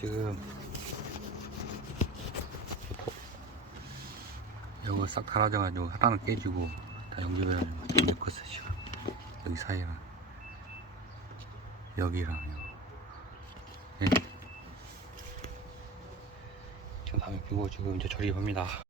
지금 이거 싹 갈아져가지고 하나는 깨지고 다 연결해가지고 묶었어 지금. 여기 사이랑 여기랑요. 네. 지금 다음에 비고 지금 이제 조립합니다.